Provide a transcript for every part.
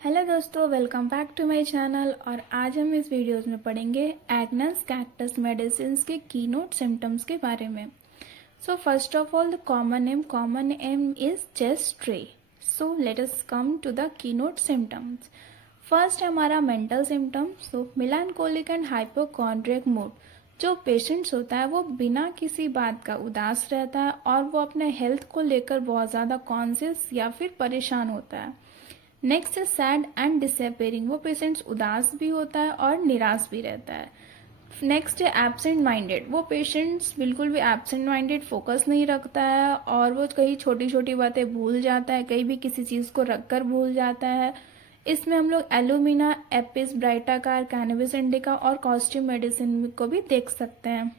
Hello दोस्तों, welcome back to my channel. और आज हम इस वीडियोस में पढ़ेंगे एग्नस कैक्टस मेडिसिन्स के कीनोट सिम्टम्स के बारे में। So first of all the common name is chaste tree. So let us come to the keynote symptoms. First है हमारा mental symptoms. So melancholic and hypochondriac mood. जो patients होता है वो बिना किसी बात का उदास रहता है और वो अपने हेल्थ को लेकर बहुत ज़्यादा कॉन्शियस या फिर परेशान होता है। नेक्स्ट है सैड एंड डिसअपियरिंग। वो पेशेंट्स उदास भी होता है और निराश भी रहता है। नेक्स्ट है एब्सेंट माइंडेड। वो पेशेंट्स बिल्कुल भी एब्सेंट माइंडेड फोकस नहीं रखता है और वो कहीं छोटी छोटी बातें भूल जाता है, कहीं भी किसी चीज़ को रखकर भूल जाता है। इसमें हम लोग एलुमिना, एपिस, ब्राइटाकार, कैनबिस इंडिका और कॉस्ट्यूम मेडिसिन को भी देख सकते हैं।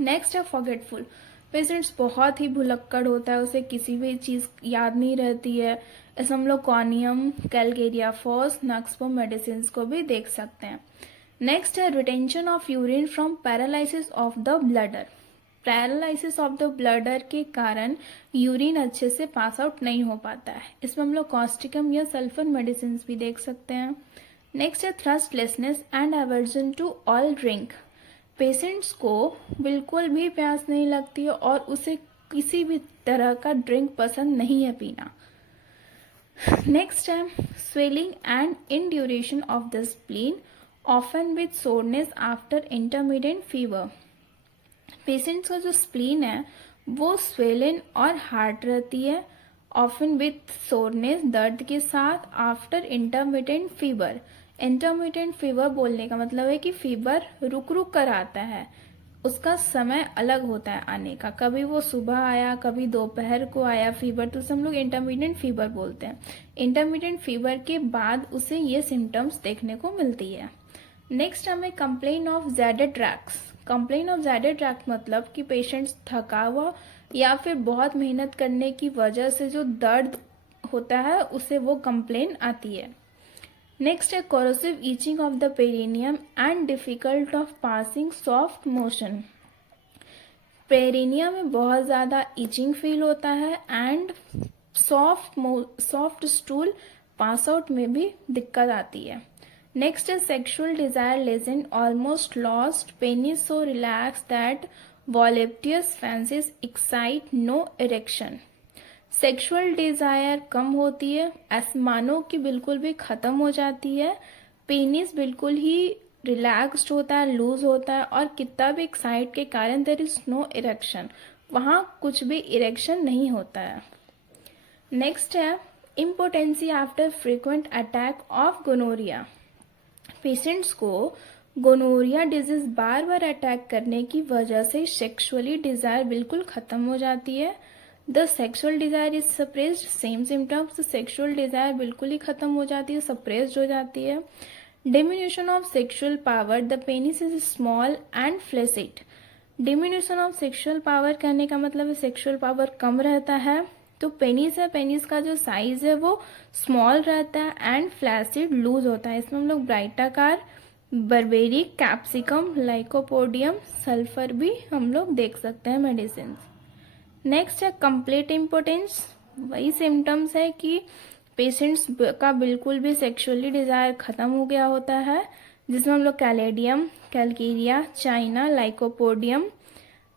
नेक्स्ट है फॉरगेटफुल। पेशेंट्स बहुत ही भुलक्कड़ होता है, उसे किसी भी चीज़ याद नहीं रहती है। ऐसे हम लोग कॉनियम, कैलकेरिया फॉस, नक्सपो मेडिसिन को भी देख सकते हैं। नेक्स्ट है retention of urine from paralysis of the bladder. Paralysis of the bladder के कारण यूरिन अच्छे से पास आउट नहीं हो पाता है। इसमें हम लोग कॉस्टिकम या सल्फर मेडिसिन भी देख सकते हैं। नेक्स्ट है thirstlessness and aversion to all drink. Patients को बिल्कुल भी प्यास नहीं लगती है और उसे किसी भी तरह का ड्रिंक पसंद नहीं है पीना। नेक्स्ट है swelling and induration of the spleen, often with soreness after intermediate fever. Patients का जो स्प्लीन है वो स्वेलन और हार्ड रहती है, ऑफन विथ सोरनेस, दर्द के साथ, after intermediate fever. Intermediate fever बोलने का मतलब है कि फीवर रुक रुक कर आता है, उसका समय अलग होता है आने का। कभी वो सुबह आया, कभी दोपहर को आया फीवर, तो उसे हम लोग इंटरमीडिएट फीवर बोलते हैं। इंटरमीडिएट फीवर के बाद उसे ये सिम्टम्स देखने को मिलती है। नेक्स्ट हमें कंप्लेन ऑफ ज़ेडेट्रैक्स। कंप्लेन ऑफ ज़ेडेट्रैक्स मतलब कि पेशेंट्स थका हुआ या फिर बहुत मेहनत करने की वजह से जो दर्द होता है उसे वो कंप्लेन आती है। नेक्स्ट है corrosive itching of the perineum and difficult of passing soft motion. Perineum में बहुत ज़्यादा ईचिंग फील होता है and soft stool pass out में भी दिक्कत आती है। नेक्स्ट है sexual desire lessen almost lost, penis so relax that voluptuous fancies excite, no erection. Sexual desire कम होती है, ऐसे मानो कि बिल्कुल भी खत्म हो जाती है। पेनिस बिल्कुल ही रिलैक्स्ड होता है, लूज होता है और कितना भी एक्साइट के कारण देयर इज नो इरेक्शन, वहां कुछ भी इरेक्शन नहीं होता है। नेक्स्ट है impotency after frequent attack of gonorrhoea. Patients को गोनोरिया डिजीज बार बार अटैक करने की वजह से सेक्सुअली डिजायर बिल्कुल खत्म हो जाती है। The sexual desire is suppressed, same symptoms, sexual desire बिल्कुल ही खत्म हो जाती है, सप्रेस्ड हो जाती है। Diminution of sexual power, the penis is small and flaccid. Diminution of sexual power कहने का मतलब है सेक्सुअल पावर कम रहता है, तो पेनिस है, पेनिस का जो साइज है वो स्मॉल रहता है एंड फ्लैसिड, लूज होता है। इसमें हम लोग ब्राइटाकार, बर्बेरिक, कैप्सिकम, लाइकोपोडियम, सल्फर भी हम लोग देख सकते हैं मेडिसिन। नेक्स्ट है कंप्लीट इम्पोटेंस। वही सिम्टम्स है कि पेशेंट्स का बिल्कुल भी सेक्सुअली डिजायर खत्म हो गया होता है, जिसमें हम लोग caladium, Calcarea, China, lycopodium,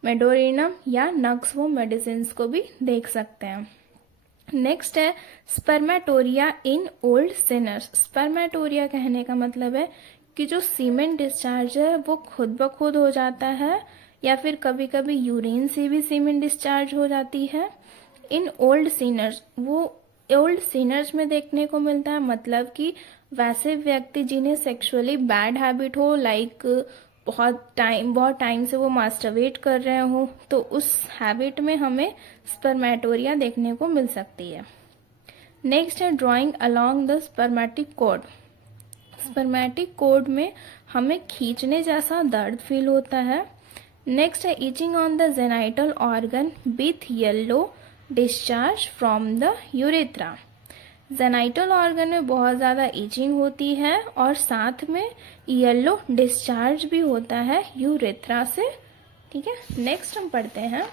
medorrhinum या नक्सवो मेडिसिन को भी देख सकते हैं। नेक्स्ट है spermatorrhoea in old Sinners. Spermatorrhoea कहने का मतलब है कि जो सीमेन डिस्चार्ज है वो खुद ब खुद हो जाता है या फिर कभी कभी यूरिन से भी सीमेन डिस्चार्ज हो जाती है। इन ओल्ड सीनर्स, वो ओल्ड सीनर्स में देखने को मिलता है, मतलब कि वैसे व्यक्ति जिन्हें सेक्सुअली बैड हैबिट हो, लाइक बहुत टाइम से वो मास्टरबेट कर रहे हो, तो उस हैबिट में हमें स्पर्मेटोरिया देखने को मिल सकती है। नेक्स्ट है drawing along the spermatic cord. Spermatic cord में हमें खींचने जैसा दर्द फील होता है। नेक्स्ट है itching on the genital organ with yellow discharge from the urethra. Genital organ में बहुत ज़्यादा ईचिंग होती है और साथ में येलो डिस्चार्ज भी होता है यूरेथ्रा से। ठीक है, नेक्स्ट हम पढ़ते हैं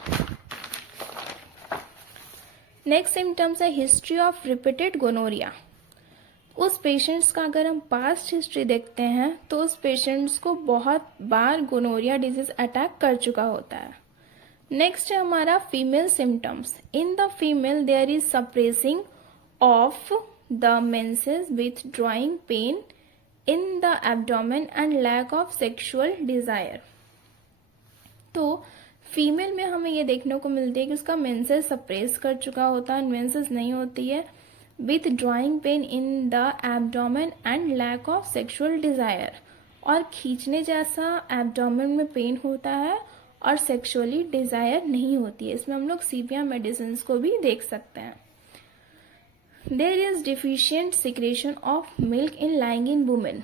नेक्स्ट सिम्टम्स है हिस्ट्री ऑफ रिपीटेड गोनोरिया। उस पेशेंट्स का अगर हम पास्ट हिस्ट्री देखते हैं तो उस पेशेंट्स को बहुत बार गोनोरिया डिजीज अटैक कर चुका होता है। नेक्स्ट है हमारा female symptoms. In the female there is suppressing of the menses with drawing pain in the abdomen and lack of sexual desire. तो फीमेल में हमें ये देखने को मिलती है कि उसका मेंसेस सप्रेस कर चुका होता है, मेंसेस नहीं होती है, with drawing pain in the abdomen and lack of sexual desire, और खींचने जैसा एब्डोमेन में पेन होता है और सेक्सुअली डिजायर नहीं होती है। इसमें हम लोग सीवियर मेडिसिन को भी देख सकते हैं। There is deficient secretion of milk in lying in women.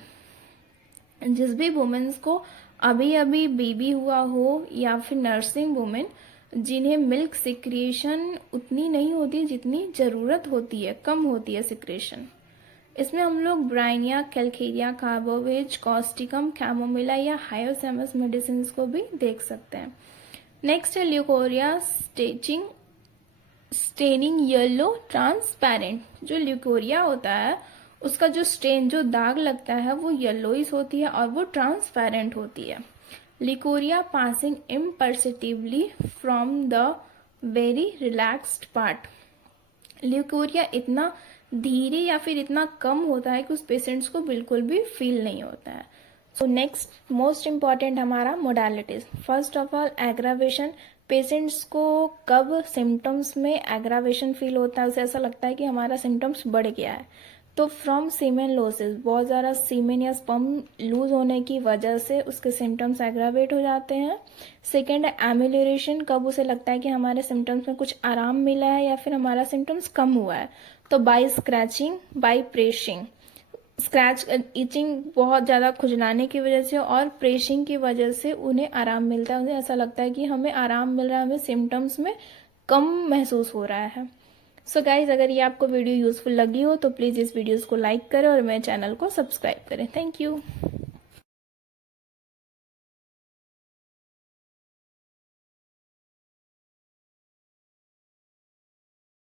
जिस भी वुमेन्स को अभी अभी बेबी हुआ हो या फिर नर्सिंग वुमेन जिन्हें मिल्क सिक्रेशन उतनी नहीं होती जितनी जरूरत होती है, कम होती है सिक्रेशन। इसमें हम लोग Bryonia, calcarea, carbo veg, Causticum, chamomilla या हायोसेमस मेडिसिन को भी देख सकते हैं। नेक्स्ट है ल्यूकोरिया स्टेनिंग येलो ट्रांसपेरेंट। जो ल्यूकोरिया होता है उसका जो स्टेन, जो दाग लगता है वो येलोइस होती है और वो ट्रांसपेरेंट होती है। Leucorrhoea passing imperceptibly from the very relaxed part. Leucorrhoea इतना धीरे या फिर इतना कम होता है कि उस पेशेंट्स को बिल्कुल भी फील नहीं होता है। सो नेक्स्ट मोस्ट इम्पॉर्टेंट हमारा modalities. First of all aggravation. Patients को कब सिम्टम्स में एग्रावेशन फील होता है, उसे ऐसा लगता है कि हमारा सिम्टम्स बढ़ गया है, तो फ्रॉम सीमेन लोसिस, बहुत ज़्यादा सीमेन या स्पर्म लूज होने की वजह से उसके सिम्टम्स एग्रावेट हो जाते हैं। सेकेंड है एम्यूलेशन। कब उसे लगता है कि हमारे सिम्टम्स में कुछ आराम मिला है या फिर हमारा सिम्टम्स कम हुआ है, तो by scratching, by pressing. Scratch itching बहुत ज़्यादा खुजलाने की वजह से और प्रेसिंग की वजह से उन्हें आराम मिलता है, उन्हें ऐसा लगता है कि हमें आराम मिल रहा है, हमें सिम्टम्स में कम महसूस हो रहा है। सो गाइज, अगर ये आपको वीडियो यूजफुल लगी हो तो प्लीज़ इस वीडियोस को लाइक करें और मेरे चैनल को सब्सक्राइब करें। Thank you.